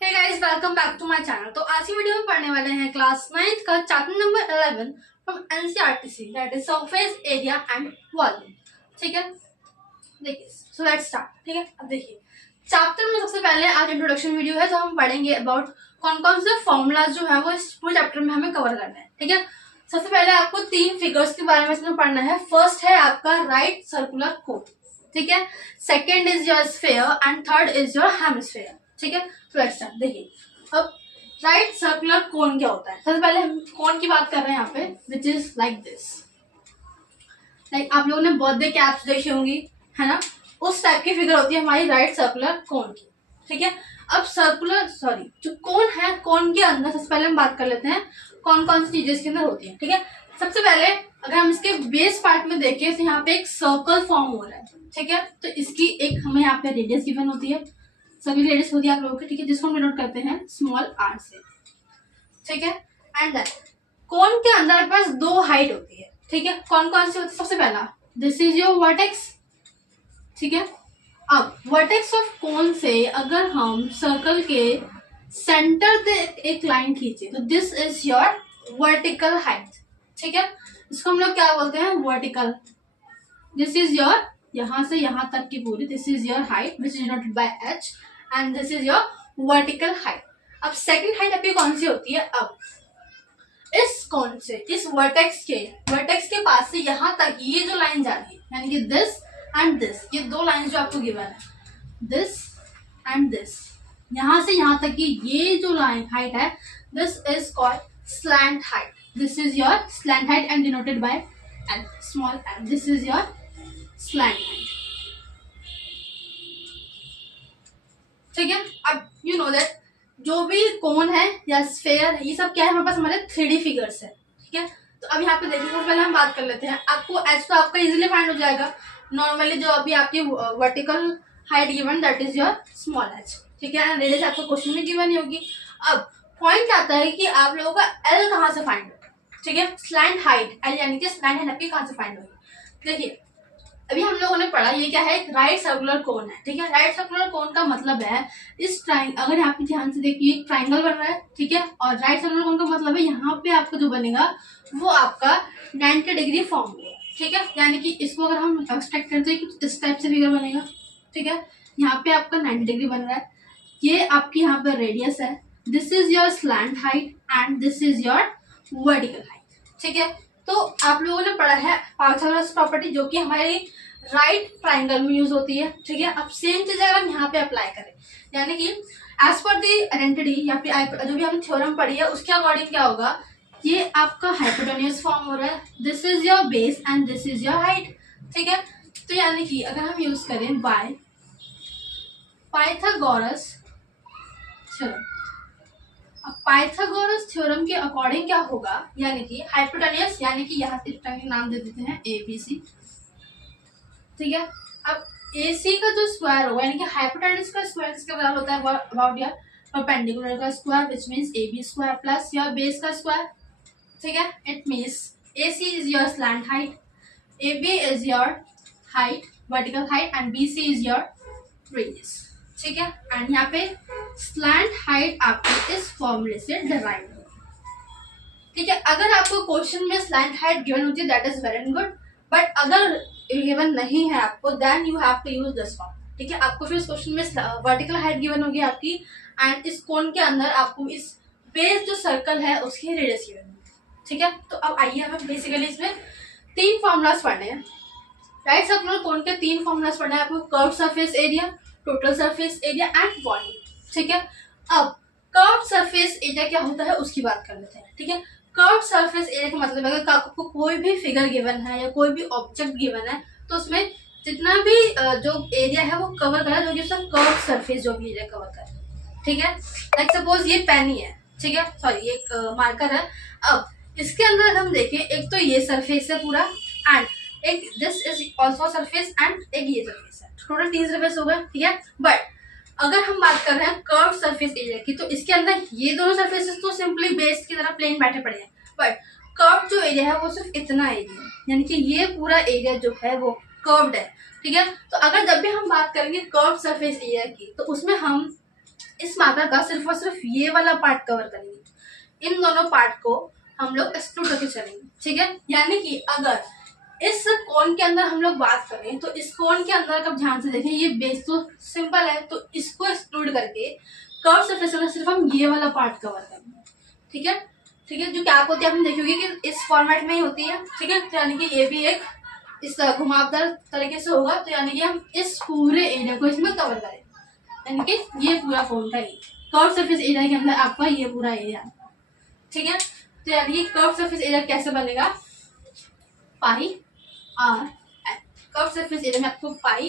Hey guys, welcome back to my channel. तो आज की वीडियो में पढ़ने वाले हैं क्लास 9th का chapter number 11 from NCERT, that is surface area and volume. ठीक है, देखिए, सो लेट्स स्टार्ट। ठीक है, अब देखिए चैप्टर में सबसे पहले आज इंट्रोडक्शन वीडियो है, तो हम पढ़ेंगे अबाउट कौन कौन से फॉर्मूलाज जो है वो इस पूरे चैप्टर में हमें कवर करना है। ठीक है, सबसे पहले आपको तीन फिगर्स के बारे में इसमें पढ़ना है। फर्स्ट है आपका राइट सर्कुलर कोन, ठीक है, second is your sphere and third is your hemisphere. ठीक है, तो लेट्स स्टार्ट। देखिए, अब राइट सर्कुलर कोन क्या होता है। सबसे पहले हम कोन की बात कर रहे हैं यहाँ पे, which is like this. Like आप लोगों ने बर्थडे कैप्स देखी होंगी, है ना, उस टाइप की फिगर होती है हमारी राइट सर्कुलर कोन की। ठीक है, अब जो कोन है, कोन के अंदर सबसे पहले हम बात कर लेते हैं कौन कौन सी चीजें इसके अंदर होती है। ठीक है, सबसे पहले अगर हम इसके बेस पार्ट में देखें तो यहाँ पे एक सर्कल फॉर्म हो रहा है। ठीक है, तो इसकी एक हमें यहाँ पे रेडियस गिवन होती है, सभी रेडियस होती है आप लोगों की। ठीक है, जिसको हम डिनोट करते हैं स्मॉल आर से। ठीक है, एंड देन कोन के अंदर आपके पास दो हाइट होती है। ठीक है, कौन कौन सी होती है। सबसे पहला दिस इज योर वर्टेक्स। ठीक है, अब वर्टेक्स ऑफ कोन से अगर हम सर्कल के सेंटर से एक लाइन खींचे तो this is your vertical height. ठीक है, इसको हम लोग क्या बोलते हैं, वर्टिकल। दिस इज योर यहां से यहां तक की पूरी, this is your height which is denoted by H and this is your vertical height. अब सेकंड हाइट आपकी कौन सी होती है। अब इस कोन से इस वर्टेक्स के पास से यहां तक ये जो लाइन जा रही है, यानी कि दिस एंड दिस, ये दो लाइन जो आपको गिवन है, दिस एंड दिस, यहां से यहां तक की ये जो लाइन हाइट है, this is called slant height. This is your slant height and denoted by L, small L. This is your slant height. ठीक है, अब यू नो दैट जो भी कोन है या स्फेयर है, ये सब क्या है, हमारे पास हमारे 3D फिगर्स है। ठीक है, तो अब यहाँ पे देखिए, सबसे पहले हम बात कर लेते हैं। आपको एच तो आपका इजीली फाइंड हो जाएगा। नॉर्मली जो अभी आपकी vertical height given that is your small H. ठीक है, रेडियस आपको क्वेश्चन में गिवन ही होगी। अब पॉइंट आता है कि आप लोगों का एल कहाँ से फाइंड होगा। ठीक है, स्लैंट हाइट एल यानी कि स्लैंट हाइट आपकी कहाँ से फाइंड होगी। देखिए, अभी हम लोगों ने पढ़ा ये क्या है, राइट सर्कुलर कोन है। ठीक है, राइट सर्कुलर कोन का मतलब है इस ट्राइंगल, अगर यहाँ पे ध्यान से देखिए एक ट्राइंगल बन रहा है। ठीक है, और राइट सर्कुलर कोन का मतलब है यहाँ पे आपको जो बनेगा वो आपका 90 डिग्री फॉर्म होगा। ठीक है, यानी कि इसको अगर हम एक्सट्रैक्ट करते हैं कुछ इस टाइप से फिगर बनेगा। ठीक है, यहाँ पे आपका 90 डिग्री बन रहा है, ये आपकी यहाँ पे रेडियस है, this is your slant height and this is your vertical height. ठीक है, तो आप लोगों ने पढ़ा है पाइथागोरस प्रॉपर्टी, जो कि हमारी राइट ट्राइंगल में यूज होती है। ठीक है, अब सेम चीज अगर हम यहाँ पे अप्लाई करें, यानी कि एज पर दी आइडेंटिटी या फिर जो भी हमने थ्योरम पढ़ी है उसके अकॉर्डिंग क्या होगा, ये आपका हाइपोटेन्यूज फॉर्म हो रहा है, this is your base and this is your height. ठीक है, तो यानी कि अगर हम यूज करें बाय पाइथागोरस थ्योरम, अब पाइथागोरस थ्योरम के अकॉर्डिंग क्या होगा, यानी कि हाइपोटेन्यूज, यानी कि यहाँ इस टाइप के नाम दे देते हैं ABC। ठीक है, अब AC का जो स्क्वायर होगा, यानी कि हाइपोटेन्यूज का स्क्वायर किसके बराबर होता है, अबाउट योर परपेंडिकुलर का square, which means AB square plus your base का स्क्वायर। ठीक है, it means AC is your slant height, AB is your height, vertical height and BC is your radius. ठीक है, एंड यहाँ पे slant height आपकी इस फॉर्मूले से डिराइव होगी। ठीक है, अगर आपको क्वेश्चन में स्लैंट हाइट गिवन होती है that is very good, but अगर गिवन नहीं है आपको then you have to use this form. ठीक है, आपको फिर इस क्वेश्चन में वर्टिकल हाइट गिवन होगी आपकी, एंड इस कोन के अंदर आपको इस बेस जो सर्कल है उसकी रेडियस गिवन होगी। ठीक है, तो अब आइए हमें बेसिकली इसमें तीन फॉर्मूलाज पढ़ने हैं। राइट सर्कुलर कोन के तीन फॉर्मूलाज पढ़ने हैं आपको, curve surface area, total surface area and volume. ठीक है, अब कर्व सरफेस एरिया क्या होता है उसकी बात कर लेते हैं। ठीक है, कर्व सरफेस एरिया का मतलब अगर आपको कोई भी फिगर गिवन है या कोई भी ऑब्जेक्ट गिवन है तो उसमें जितना भी जो एरिया है वो कवर करा, जो कि उसका कर्व सरफेस जो भी एरिया कवर करे। ठीक है, लाइक सपोज ये पेन ही है, ठीक है, सॉरी ये एक मार्कर है। अब इसके अंदर हम देखें, एक तो ये सरफेस है पूरा, एंड एक this is also surface and एक ये सरफेस है, टोटल 3 सरफेस हो गए। ठीक है, बट अगर हम बात कर रहे हैं कर्व सरफेस एरिया की, तो इसके अंदर ये दोनों सरफेसेस तो सिंपली बेस की तरह प्लेन बैठे पड़े हैं, बट कर्व जो एरिया है वो सिर्फ इतना एरिया है, यानी कि ये पूरा एरिया जो है वो कर्व्ड है। ठीक है, तो अगर जब भी हम बात करेंगे कर्व सरफेस एरिया की, तो उसमें हम इस मार्कर का सिर्फ और सिर्फ ये वाला पार्ट कवर करेंगे, इन दोनों पार्ट को हम लोग एक्सक्लूड करके चलेंगे, ठीक है। यानी कि अगर इस कोन के अंदर हम लोग बात करें तो इस कोन के अंदर का ध्यान से देखें, ये बेस तो सिंपल है, तो इसको एक्सक्लूड करके कर्व सरफेस में सिर्फ हम ये वाला पार्ट कवर करेंगे, ठीक है। ठीक है, जो कैप होती है आपने देखी होगी कि इस फॉर्मेट में ही होती है, ठीक है। तो यानी कि ये भी एक इस घुमावदार तरीके से होगा, तो यानी कि हम इस पूरे एरिया को इसमें कवर करें, यानी कि ये पूरा फोन का कर्व सरफेस एरिया के अंदर आपका ये पूरा एरिया, ठीक है। तो यानी कि कर्व सरफेस एरिया कैसे बनेगा, pi R N. Curve surface area में आपको पाई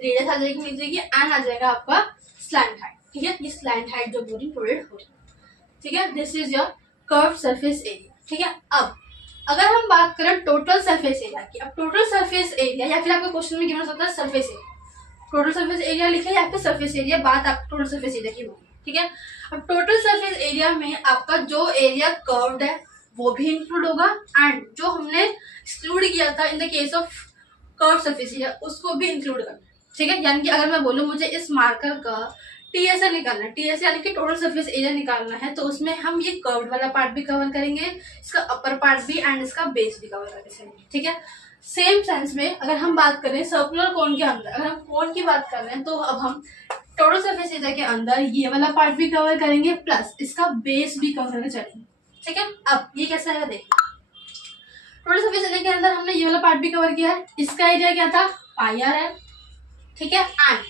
रेडियस आ जाएगी, मिल जाएगी, एन आ जाएगा आपका स्लैंट हाइट, ठीक है। ये स्लैंट हाइट जो पूरी इंक्लूडेड हो, ठीक है। This is your curve surface area, ठीक है। अब अगर हम बात करें टोटल सरफेस एरिया की, अब टोटल सरफेस एरिया या फिर आपके क्वेश्चन में गिवन हो सकता है surface area, total surface area लिखे या फिर सरफेस एरिया, बात आप टोटल सरफेस एरिया की होगी, ठीक है। अब टोटल सरफेस एरिया में आपका जो एरिया कर्व्ड है वो भी इंक्लूड होगा, एंड जो हमने एक्सक्लूड किया था in the case of curve surface area उसको भी इंक्लूड करना, ठीक है। यानी कि अगर मैं बोलूँ मुझे इस मार्कर का टीएसए निकालना है, टीएसए यानी कि टोटल सरफेस एरिया निकालना है, तो उसमें हम ये कर्व्ड वाला पार्ट भी कवर करेंगे, इसका अपर पार्ट भी एंड इसका बेस भी कवर करेंगे, ठीक है। सेम सेंस में अगर हम बात करें सर्कुलर कोन के अंदर, अगर हम कोन की बात कर रहे हैं तो अब हम टोटल सरफेस एरिया के अंदर ये वाला पार्ट भी कवर करेंगे प्लस इसका बेस भी कवर करके चलेंगे, ठीक है। अब ये कैसा है देखिए, टोटल सरफेस एरिया के अंदर हमने ये वाला पार्ट भी कवर किया है, इसका एरिया क्या था पाई आर है, ठीक है। एंड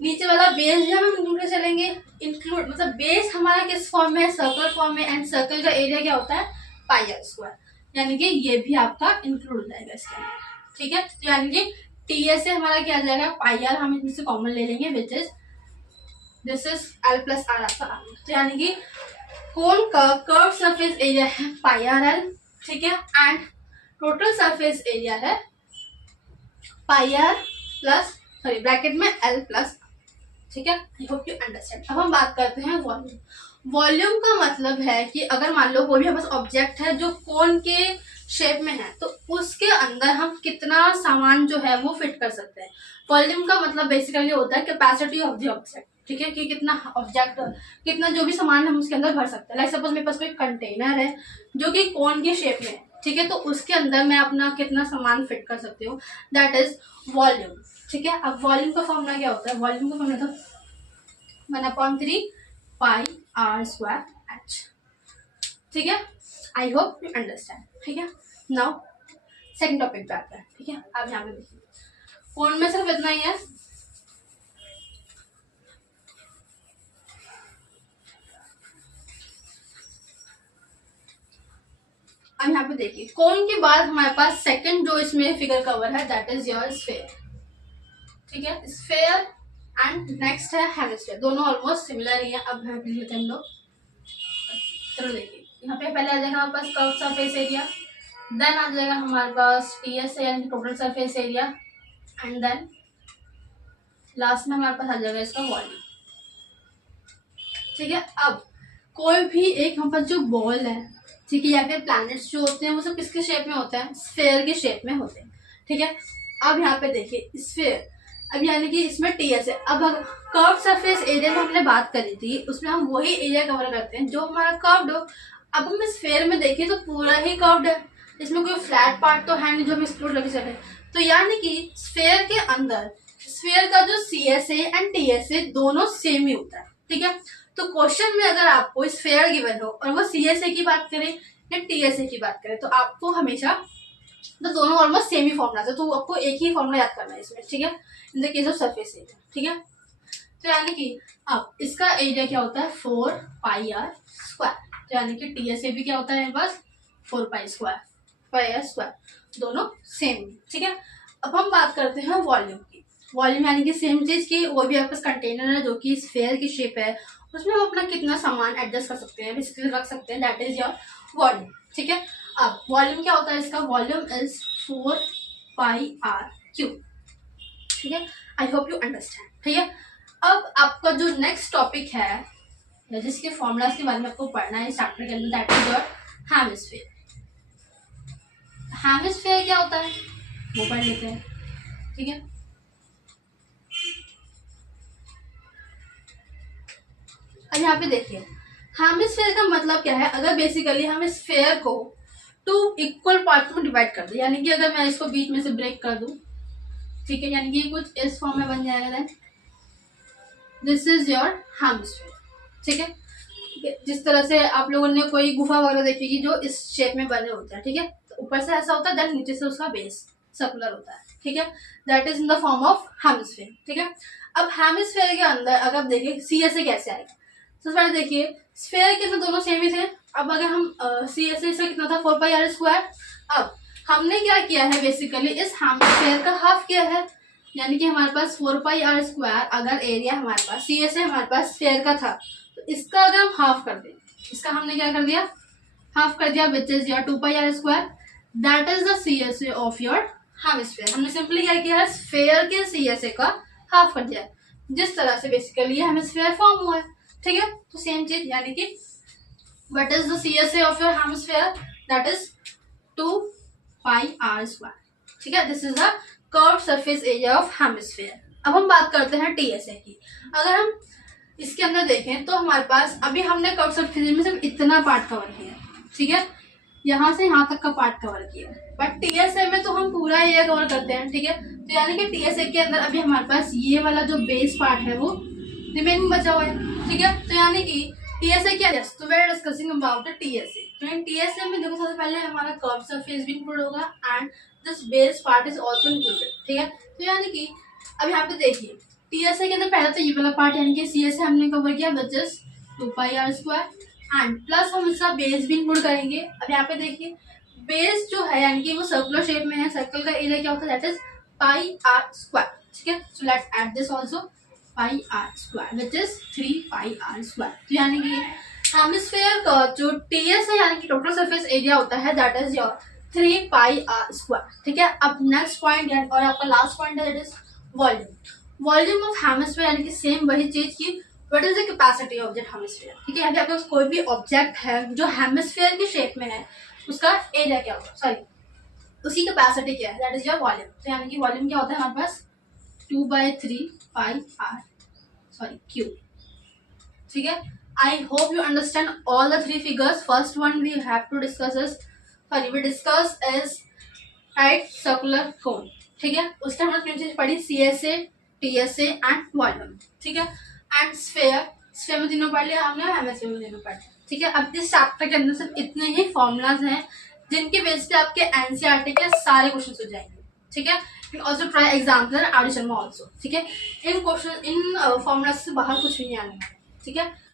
नीचे वाला बेस भी हम इंक्लूड कर चलेंगे, इंक्लूड मतलब बेस हमारा किस फॉर्म में है, सर्कल फॉर्म में, एंड सर्कल का एरिया क्या होता है पाई आर स्क्वायर, यानी कि ये भी आपका इंक्लूड हो जाएगा इसके अंदर, ठीक है। तो यानी कि टीएसए हमारा क्या आ जाएगा पाई आर, हम इसमें से कॉमन ले लेंगे which is this is l plus r आपका आर, तो यानी कि कोन का कर्व सरफेस एरिया है पाई आर एल, ठीक है, एंड टोटल सरफेस एरिया है पाई आर प्लस सॉरी ब्रैकेट में एल प्लस, ठीक है। I hope you understand. अब हम बात करते हैं वॉल्यूम। वॉल्यूम का मतलब है कि अगर मान लो कोई भी हमारे पास ऑब्जेक्ट है जो कोन के शेप में है तो उसके अंदर हम कितना सामान जो है वो फिट कर सकते हैं। वॉल्यूम का मतलब बेसिकली होता है कैपेसिटी ऑफ द ऑब्जेक्ट, ठीक है, कि कितना ऑब्जेक्ट कितना जो भी सामान हम उसके अंदर भर सकते हैं। लाइक सपोज मेरे पास कोई कंटेनर है जो कि कोन के शेप में है, ठीक है, तो उसके अंदर मैं अपना कितना सामान फिट कर सकती हूँ, दैट इज वॉल्यूम, ठीक है। अब वॉल्यूम का फॉर्मूला क्या होता है, वॉल्यूम का फॉर्मूला था 1/3 पाई आर स्क्वायर एच, ठीक है। आई होप यू अंडरस्टैंड, ठीक है। नाउ सेकंड टॉपिक पे आता है, ठीक है। आप यहाँ पे देखिए फोन में सिर्फ इतना ही है, अब यहाँ पे देखिए कोन के बाद हमारे पास सेकंड जो इसमें फिगर कवर है दैट इज योर स्फेयर, ठीक है, स्फेयर एंड नेक्स्ट है हेमिस्फेयर, दोनों ऑलमोस्ट सिमिलर ही है। अब यहाँ पे लेते हैं हम लोग, चलो देखिए यहाँ पे पहले आ जाएगा हमारे पास कर्व सरफेस एरिया, देन आ जाएगा हमारे पास टीएसए यानी total surface area, and then last में हमारे पास आ जाएगा इसका वॉल्यूम, ठीक है। अब कोई भी एक हमारे पास जो बॉल है, ठीक है, या फिर प्लैनेट्स जो होते हैं वो सब किसके शेप में होते हैं, स्फेयर के शेप में होते हैं, ठीक है। अब यहाँ पे देखिए स्फेयर, अब यानी कि इसमें टीएस है। अब कर्व सरफेस एरिया में हमने बात करी थी उसमें हम वही एरिया कवर करते हैं जो हमारा कर्व्ड हो। अब हम स्फेयर में देखिए तो पूरा ही कर्व्ड है, इसमें कोई फ्लैट पार्ट तो है नहीं जो हम एक्सक्लूड करके चले, तो यानी कि स्फेयर के अंदर स्फेयर का जो सीएसए एंड टीएसए दोनों सेम ही होता है, ठीक है। तो क्वेश्चन में अगर आपको स्फेयर गिवन हो और वो सीएसए की बात करें या टीएसए की बात करें तो आपको हमेशा तो दोनों ऑलमोस्ट सेम ही फॉर्मूला है, तो आपको एक ही फॉर्मूला याद करना है इसमें, ठीक है, in the case of surface area, ठीक है। तो यानी कि अब इसका एरिया क्या होता है 4 पाई आर स्क्वायर, तो यानी कि टीएसए भी क्या होता है बस 4 pi square, pi r square, दोनों सेम, ठीक है। अब हम बात करते हैं वॉल्यूम की। वॉल्यूम यानी कि सेम चीज की, वो भी आपके पास कंटेनर है जो कि स्फेयर की शेप है, उसमें हम अपना कितना सामान एडजस्ट कर सकते हैं, बेसिकली रख सकते हैं, दैट इज योर वॉल्यूम, ठीक है। अब वॉल्यूम क्या होता है इसका, volume is 4 pi r cube, ठीक है। आई होप यू अंडरस्टैंड, ठीक है। अब आपका जो नेक्स्ट टॉपिक है जिसके फॉर्मूलाज के बारे में आपको पढ़ना है इस चैप्टर के अंदर, that is your hemisphere. Hemisphere क्या होता है वो पढ़ लेते हैं, ठीक है। अब यहाँ पे देखिए हेमिस्फेयर का मतलब क्या है। अगर बेसिकली हम इस स्फेयर को 2 इक्वल पार्ट में डिवाइड कर दें, यानी कि अगर मैं इसको बीच में से ब्रेक कर दूं, ठीक है, यानी कि कुछ इस फॉर्म में बन जाएगा, then this is your hemisphere. ठीक है, जिस तरह से आप लोगों ने कोई गुफा वगैरह देखी कि जो इस शेप में बने होते हैं, ठीक है, तो ऊपर से ऐसा होता है, देन नीचे से उसका बेस सर्कुलर होता है, ठीक है, that is in the form of hemisphere. ठीक है, अब हेमिस्फेयर के अंदर अगर आप देखिए सी एस ए कैसे आएगा, सबसे पहले देखिए स्फेयर के अंदर दोनों सेम ही थे। अब अगर हम सी एस ए से कितना था 4πr², अब हमने क्या किया है बेसिकली इस हेमिस्फेयर का हाफ किया है, यानी कि हमारे पास 4πr² अगर एरिया हमारे पास सी एस ए हमारे पास स्फेयर का था, तो इसका अगर हम हाफ कर दें, इसका हमने क्या कर दिया, हाफ कर दिया, which is your 2πr², that is the C S A of your hemisphere. हमने सिंपली क्या किया है, स्फेयर के सी एस ए का हाफ कर दिया, जिस तरह से बेसिकली हेमिस्फेयर फॉर्म हुआ है। ठीक है, तो सेम चीज, यानी कि what is the C S A of your hemisphere, that is 2πr²। ठीक है, this is the curved surface area of hemisphere. अब हम बात करते हैं टीएसए की। अगर हम इसके अंदर देखें तो हमारे पास अभी हमने कर्व सरफेस में सिर्फ इतना पार्ट कवर किया है, ठीक है, यहाँ से यहाँ तक का पार्ट कवर किया है, बट टीएसए में तो हम पूरा एरिया कवर करते हैं। ठीक है, तो यानी कि टीएसए के अंदर अभी हमारे पास ये वाला जो बेस पार्ट है वो रिमेनिंग बचा हुआ है। ठीक है, तो यानी कि टीएसए क्या है, तो we are discussing about the TSA. तो इन टीएसए में देखो सबसे पहले हमारा कर्व सरफेस भी इंक्लूड होगा and this base part is also included. ठीक है, तो यानी कि अब यहाँ पे देखिए टीएसए के अंदर पहले तो ये वाला पार्ट यानी कि सीएसए हमने कवर किया, which is 2πr² and plus हम इसका बेस भी इंक्लूड करेंगे। अब यहाँ पे देखिए बेस जो है यानी कि वो सर्कुलर शेप में है, सर्कल का एरिया क्या होता है, दैट इज πr²। ठीक है, so let's add this also πr² which is 3πr²। तो यानी कि हेमिस्फेयर का जो टीएस है यानी कि टोटल सरफेस एरिया होता है, दैट इज योर 3πr²। ठीक है, अब नेक्स्ट पॉइंट और आपका लास्ट पॉइंट है, that is volume. Volume of hemisphere यानी कि सेम वही चीज की what is the capacity of that hemisphere. ठीक है, अगर आपके पास कोई भी ऑब्जेक्ट है जो हेमिस्फेयर की शेप में है, उसका एरिया क्या होगा, सॉरी उसकी कैपेसिटी क्या है, दैट इज योर वॉल्यूम। तो यानी कि वॉल्यूम क्या होता है हमारे पास 2/3πr क्यूब। ठीक है, I hope you understand all the 3 figures. First one we have to discuss is right circular cone. ठीक है, उसके हमने तीन चीज पढ़ी, सीएसए, टीएसए एंड वॉल्यूम। ठीक है, एंड स्फेयर में तीनों पढ़ लिया हमने, हेमिस्फेयर में तीनों पढ़ लिया। ठीक है, अब इस चैप्टर के अंदर सिर्फ इतने ही फॉर्मूलाज हैं जिनके बेस पे आपके एनसीईआरटी के सारे क्वेश्चन हो जाएंगे। ठीक है, you also try example R D Sharma also. ठीक है, इन क्वेश्चन इन फॉर्मूला से बाहर कुछ भी नहीं आने। ठीक है,